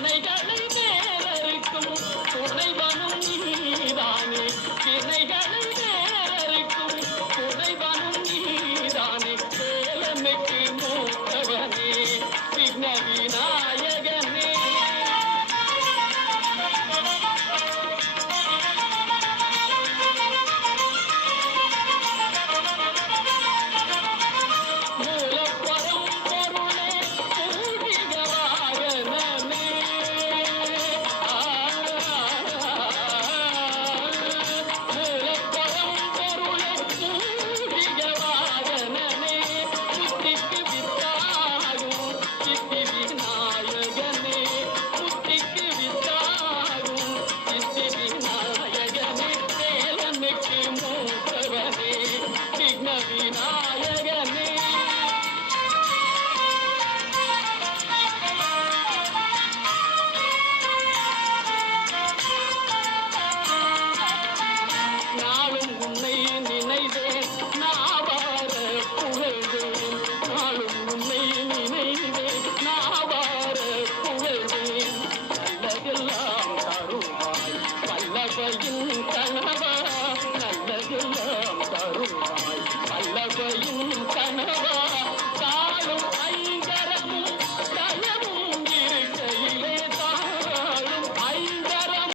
வினைகளை நேரருக்கும் துணைவனும் நீதானே. வினைகளை நேரருக்கும் துணைவனும் நீதானே. சேலனுக்கு மூத்தவனே. விண்ணவினா தாயின்